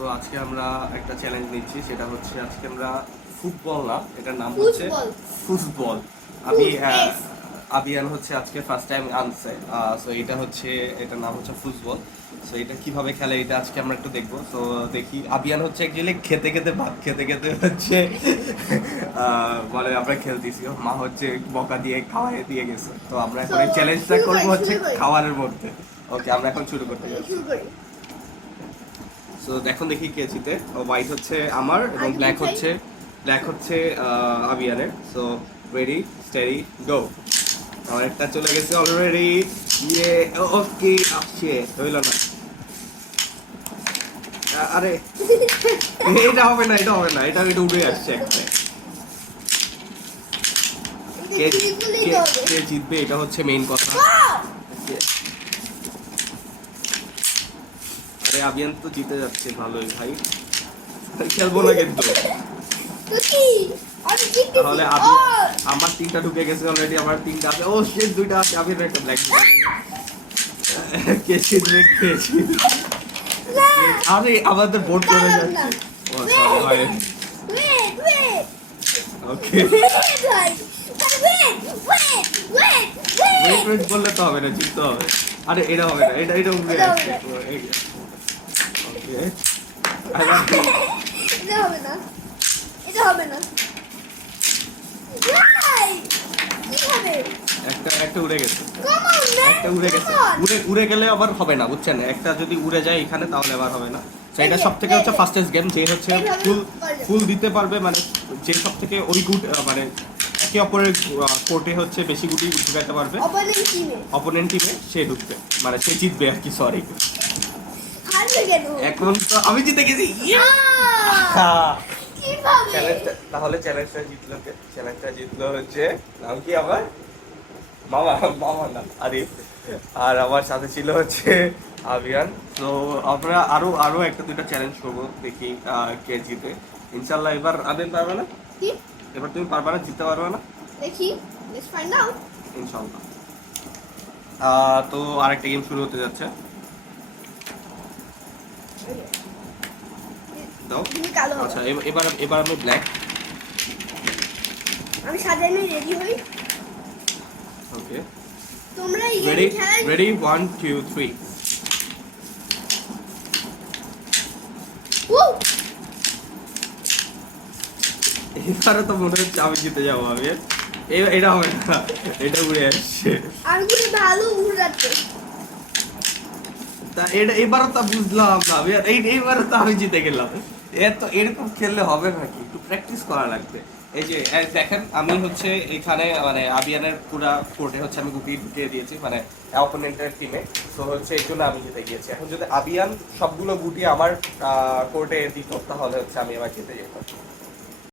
তো আজকে আমরা একটা চ্যালেঞ্জ নিচ্ছি, সেটা হচ্ছে আজকে আমরা ফুটবল না, এটার নাম হচ্ছে ফুটবল। আমি আবিয়ান হচ্ছে আজকে ফার্স্ট টাইম আনছে। সো এটা হচ্ছে, এটার নাম হচ্ছে ফুটবল। সো এটা কিভাবে খেলে এটা আজকে আমরা একটু দেখবো। সো দেখি, আবিয়ান হচ্ছে অ্যাকচুয়ালি খেতে খেতে ভাত খেতে খেতে হচ্ছে বলে আমরা খেলতেছি, মা হচ্ছে বকা দিয়ে খাওয়াই দিয়ে গেছে। তো আমরা এখন এই চ্যালেঞ্জটা করবো হচ্ছে খাওয়ানোর মধ্যে। ওকে, আমরা এখন শুরু করতে যাচ্ছি। সো দেখুন দেখি কে জিতে। হোয়াইট হচ্ছে আমার এবং ব্ল্যাক হচ্ছে আবিয়ানের। So ready steady go. আমার একটা চলে গেছে অলরেডি। ইয়ে, ওকে আসছে, হইল না। আরে এটা হবে না, এটা হবে না, এটা এটা উড়ে আসছে একটা। কে জিতবে এটা হচ্ছে মেইন কথা। আরে আবিয়ান তো জিতে যাচ্ছে ভালোই ভাই, খেলবো না কিন্তু। তাহলে আমার তিনটা ঢুকে গেছে অলরেডি, আমার তিনটা আছে। ও শেষ দুইটা আছে, আমি একটা ব্ল্যাক কে জিতবে কে জিতবে। আরে আমাদের বোর্ড করে যাচ্ছে। ও সরি ভাই। ওকে ওয়েট ওয়েট বললে তো হবে না, জিততে হবে। আরে এটা হবে না, এটা এটা উঠে আসছে। ওকে এটা হবে না, এটা হবে না। একটা একটা উড়ে গেছে, একটা উড়ে গেছে। উড়ে গেলে আবার হবে না, বুঝছেন? একটা যদি উড়ে যায় এখানে তাহলে আবার হবে না। সেটা সব থেকে হচ্ছে ফাস্টেস্ট গেম, যে হচ্ছে ফুল দিতে পারবে, মানে যে সব থেকে ওই গুড, মানে একে অপরের কোর্টে হচ্ছে বেশি গুটি ঢুকাতে পারবে অপোনেন্ট টিমে, সে ঢুকবে, মানে সে জিতবে আর কি। সরি, এখন তো আমি জিতে গেছি। তাহলে চ্যালেঞ্জটা জিতলো হচ্ছে, নাম কি আমার? মামা মামা না, আরিফ। আর আমার সাথে ছিল হচ্ছে আবিয়ান। তো আমরা আরো আরো একটা দুইটা চ্যালেঞ্জ করবো, দেখি কে জিতে। ইনশাল্লাহ এবার আবিয়ান পারবে না, এবার তুমি পারবে না, জিততে পারবে না, দেখি, লেটস ফাইন্ড আউট। ইনশাল্লাহ। তো আরেকটা গেম শুরু হতে যাচ্ছে। দাও। আচ্ছা, এবার এবার আমি ব্ল্যাক। আমি সাজানো রেডি হই। ওকে, তোমরা রেডি রেডি 1 2 3। এবারে তো মনে হচ্ছে আমি জিতে যাবো। আমি এটা হবে না, এটা উড়ে আসছে। আঙ্গুল ভালো উড়াচ্ছে। তা এটা এবারও তো বুঝলাম না আমি, এইবারও তো আমি জিতে গেলাম। এত এরকম খেললে হবে নাকি? একটু প্র্যাকটিস করা লাগবে। এই যে দেখেন, আমি হচ্ছে এখানে মানে আবিয়ানের পুরা কোর্টে হচ্ছে আমি গুটি ঢুকিয়ে দিয়েছি, মানে অপোনেন্টের টিমে। তো হচ্ছে এই জন্য আমি জিতে গিয়েছি। এখন যদি আবিয়ান সবগুলো গুটি আমার কোর্টে দিত, তাহলে হচ্ছে আমি আবার জিতে যেতাম।